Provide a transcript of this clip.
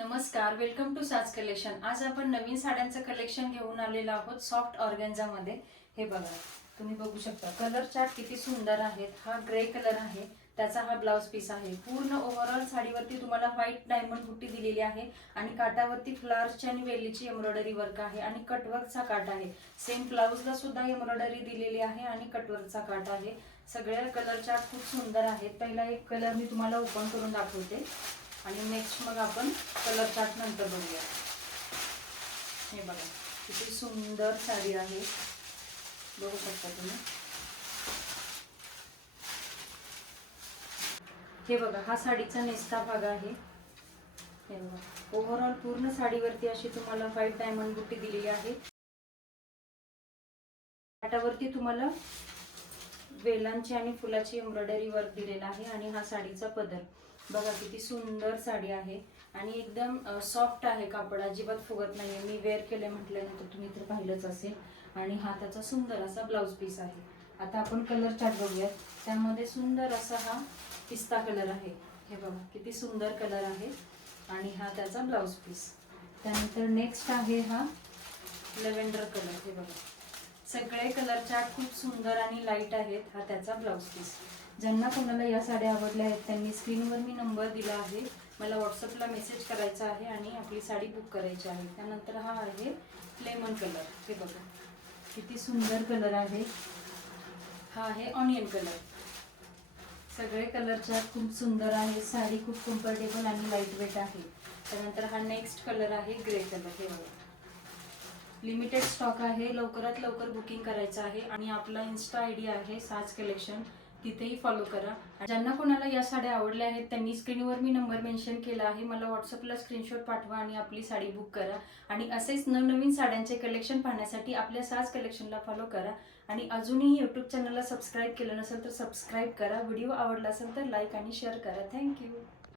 नमस्कार, welcome to साज collection. आज आपण नवीन साड्यांचं कलेक्शन घेऊन आलेलो आहोत सॉफ्ट ऑर्गेन्झा मध्ये। हे बघा, तुम्ही बघू शकता कलर चार्ट किती सुंदर आहेत। हा ग्रे कलर आहे, त्याचा हा ब्लाउज पीस आहे। पूर्ण ओव्हरऑल साडीवरती तुम्हाला व्हाईट डायमंड बुट्टी दिलेली आहे आणि काठावरती फ्लावर्सची आणि वेलीची एम्ब्रॉयडरी वर्क आहे आणि कटवर्कचा काठ आहे। सेम ब्लाउजला सुद्धा एम्ब्रॉयडरी दिलेली आहे आणि कटवर्कचा काठ आहे। सगळे कलर चार्ट खूप सुंदर आहेत। पहिला एक कलर मी तुम्हाला ओपन करून दाखवते आणि नेक्स्ट मग आपण कलर चार्ट नंतर बघूया। हे बघा किती सुंदर साडी आहे, बघू शकता तुम्ही। हे बघा, हा साडीचा नेस्ता भाग आहे। हे बघा, ओव्हरऑल पूर्ण साडीवरती अशी तुम्हाला व्हाईट डायमंड बुट्टी दिलेली आहे। काठावरती तुम्हाला वेलांची आणि फुलाची एम्ब्रॉयडरी वर्क दिलेला आहे आणि हा साडीचा पदर बघा किती सुंदर साडी आहे आणि एकदम सॉफ्ट आहे कापड, अजिबात फुगत नाहीये। मी वेअर केले म्हटल्यानंतर तुम्ही तर पाहिलंच असेल। आणि हा त्याचा सुंदर असा ब्लाउज पीस आहे। आता आपण कलर चार्ट बघूयात। त्यामध्ये सुंदर असा हा पिस्ता कलर आहे। हे बघा किती सुंदर कलर आहे आणि हा त्याचा ब्लाउज पीस। त्यानंतर नेक्स्ट आहे हा लेव्हेंडर कलर। हे बघा, सगळे कलर चार्ट खूप सुंदर आणि लाईट आहेत। हा त्याचा ब्लाउज पीस। ज्यांना कोणाला या साड्या आवडल्या आहेत त्यांनी स्क्रीनवर मी नंबर दिला आहे, मला व्हॉट्सअपला मेसेज करायचा आहे आणि आपली साडी बुक करायची आहे। त्यानंतर हा आहे लेमन कलर। हे बघा किती सुंदर कलर आहे। हा आहे ऑनियन कलर। सगळे कलर चार्ट खूप सुंदर आहे। साडी खूप कम्फर्टेबल आणि लाईट वेट आहे। त्यानंतर हा नेक्स्ट कलर आहे ग्रे कलर। हे बघा, लिमिटेड स्टॉक आहे, लवकरात लवकर बुकिंग करायचं आहे आणि आपला इन्स्टा आयडी आहे साज कलेक्शन, तिथेही फॉलो करा। ज्यांना कोणाला या साड्या आवडल्या आहेत त्यांनी स्क्रीनवर मी नंबर मेन्शन केला आहे, मला व्हॉट्सअपला स्क्रीनशॉट पाठवा आणि आपली साडी बुक करा। आणि असेच नवनवीन साड्यांचे कलेक्शन पाहण्यासाठी आपल्या साज कलेक्शनला फॉलो करा आणि अजूनही यूट्यूब चॅनलला सबस्क्राईब केलं नसेल तर सबस्क्राईब करा। व्हिडिओ आवडला असेल तर लाईक आणि शेअर करा। थँक्यू।